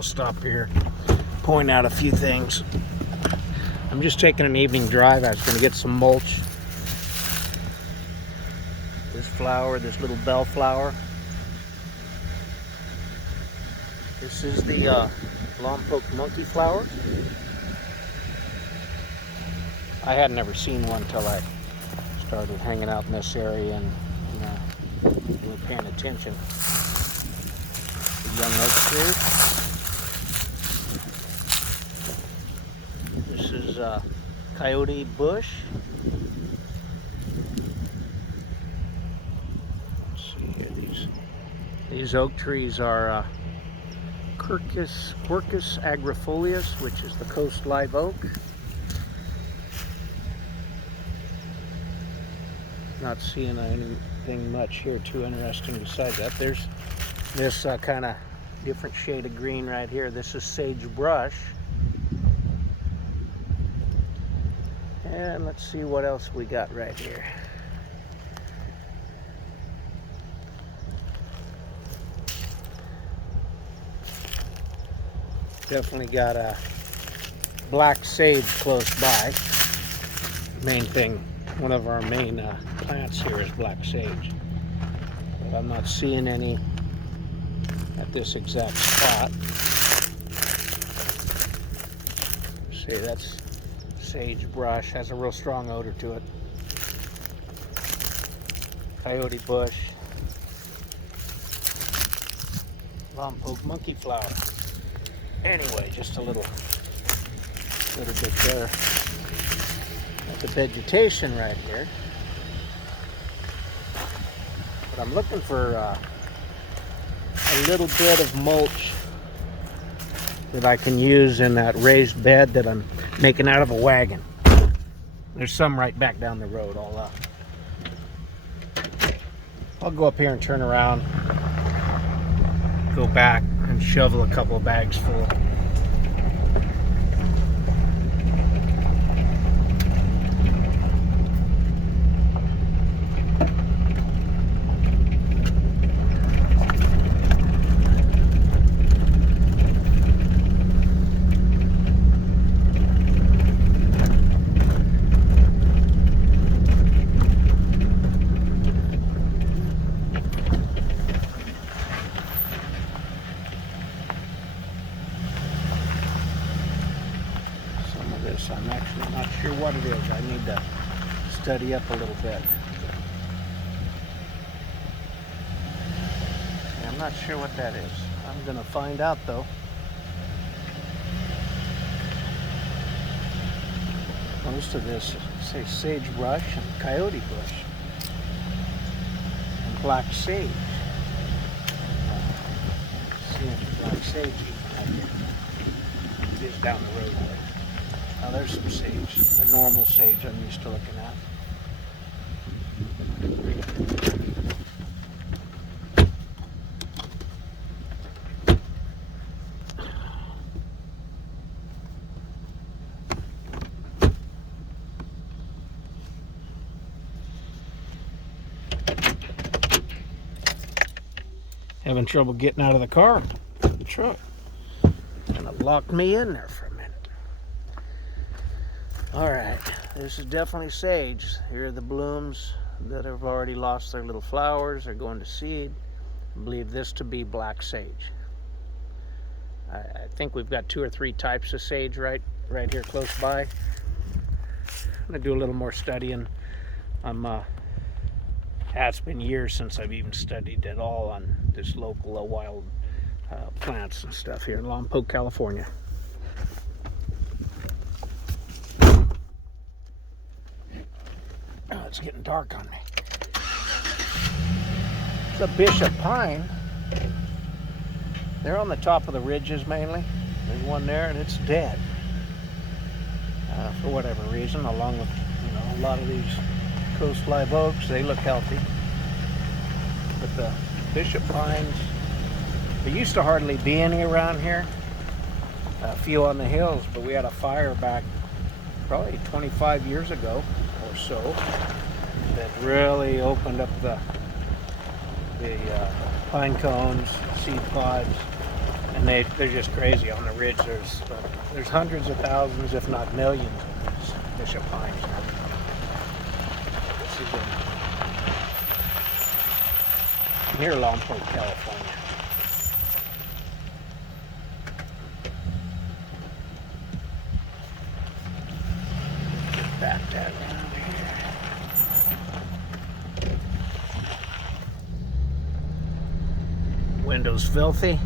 I'll stop here, point out a few things. I'm just taking an evening drive. I was going to get some mulch. This flower, this little bellflower. This is the Lompoc monkey flower. I had never seen one till I started hanging out in this area and really paying attention. The young oak tree. This is coyote bush. Let's see here. These oak trees are Quercus agrifolius, which is the coast live oak. Not seeing anything much here too interesting besides that. There's this kind of different shade of green right here. This is sagebrush. And let's see what else we got right here. Definitely got a black sage close by. Main thing, one of our main plants here is black sage. But I'm not seeing any at this exact spot. See, that's sagebrush, has a real strong odor to it. Coyote bush. Lompoc monkey flower. Anyway, just a little bit there. Got the vegetation right here. But I'm looking for a little bit of mulch that I can use in that raised bed that I'm making out of a wagon. There's some right back down the road. I'll go up here and turn around, go back and shovel a couple of bags full. I'm actually not sure what it is. I need to study up a little bit. I'm not sure what that is. I'm going to find out though. Most of this say sagebrush and coyote bush and black sage. See if black sage is down the road there. Now there's some sage, the normal sage I'm used to looking at. Having trouble getting out of the car, the truck. And it locked me in there for a minute. Alright, this is definitely sage. Here are the blooms that have already lost their little flowers. They're going to seed. I believe this to be black sage. I think we've got 2 or 3 types of sage right here close by. I'm going to do a little more studying. It's been years since I've even studied at all on this local wild plants and stuff here in Lompoc, California. Oh, it's getting dark on me. It's a bishop pine. They're on the top of the ridges mainly. There's one there and it's dead. For whatever reason, along with a lot of these coast live oaks, they look healthy. But the bishop pines, there used to hardly be any around here. A few on the hills, but we had a fire back probably 25 years ago or so that really opened up the pine cones, seed pods, And they're just crazy on the ridge. There's hundreds of thousands, if not millions, of these bishop pines. This is near Lompoc, California. Get back that down here. Windows filthy.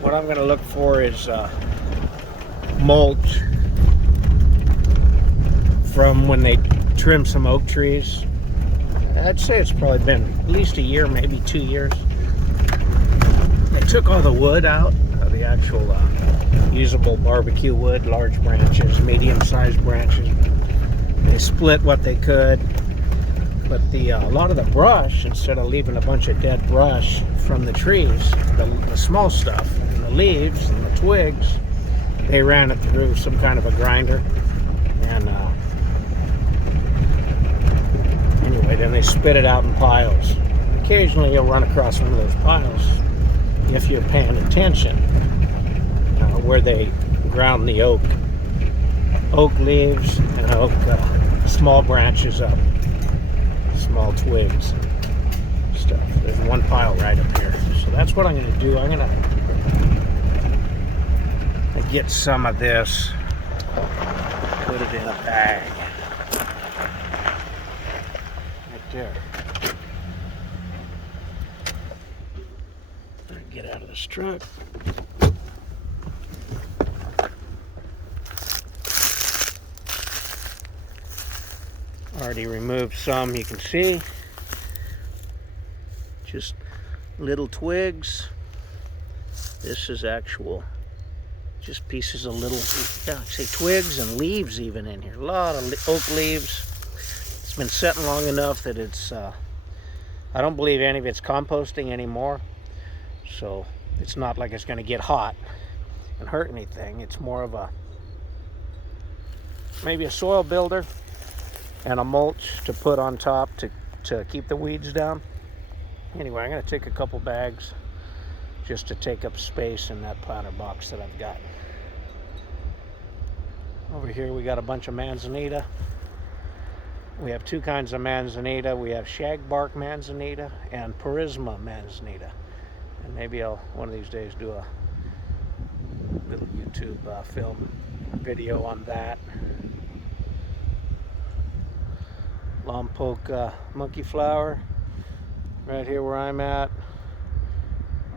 What I'm going to look for is mulch from when they trim some oak trees. I'd say it's probably been at least a year, maybe 2 years. They took all the wood out, the actual usable barbecue wood, large branches, medium-sized branches. They split what they could, but a lot of the brush, instead of leaving a bunch of dead brush from the trees, the small stuff, and the leaves and the twigs, they ran it through some kind of a grinder, and anyway, then they spit it out in piles. Occasionally you'll run across one of those piles, if you're paying attention, where they ground the oak leaves and oak small branches up, small twigs and stuff. There's one pile right up here. So that's what I'm going to do. I'm going to get some of this, put it in a bag right there. Get out of this truck. Already removed some, you can see. Just little twigs. This is actual, just pieces of little, yeah, say twigs and leaves even in here. A lot of oak leaves. It's been sitting long enough that it's, I don't believe any of it's composting anymore. So it's not like it's going to get hot and hurt anything. It's more of maybe a soil builder and a mulch to put on top to keep the weeds down. Anyway, I'm going to take a couple bags just to take up space in that planter box that I've got. Over here we got a bunch of manzanita. We have two kinds of manzanita. We have shagbark manzanita and Purisma manzanita. And maybe I'll one of these days do a little YouTube film video on that. Lompoc monkey flower right here where I'm at.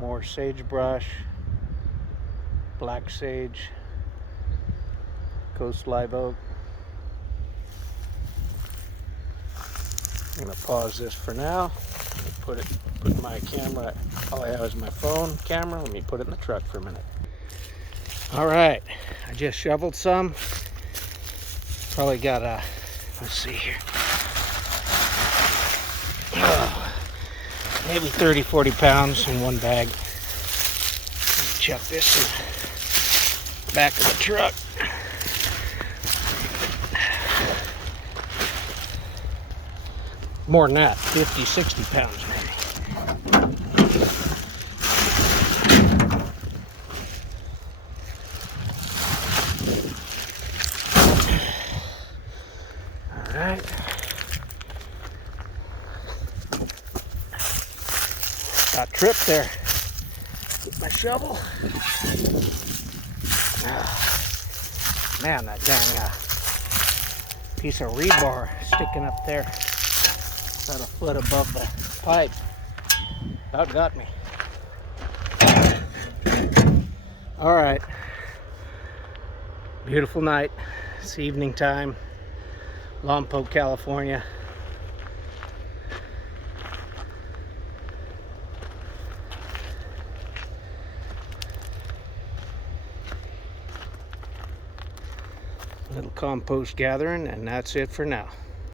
More sagebrush, black sage, coast live oak. I'm gonna pause this for now. Put my camera, all I have is my phone camera. Let me put it in the truck for a minute. All right, I just shoveled some. Probably got let's see here. Maybe 30-40 pounds in one bag. Chuck this in the back of the truck. More than that, 50-60 pounds maybe. All right. Got tripped there. Get my shovel. Man, that dang piece of rebar sticking up there about a foot above the pipe. That got me. All right. Beautiful night. It's evening time. Lompoc, California. Little compost gathering, and that's it for now.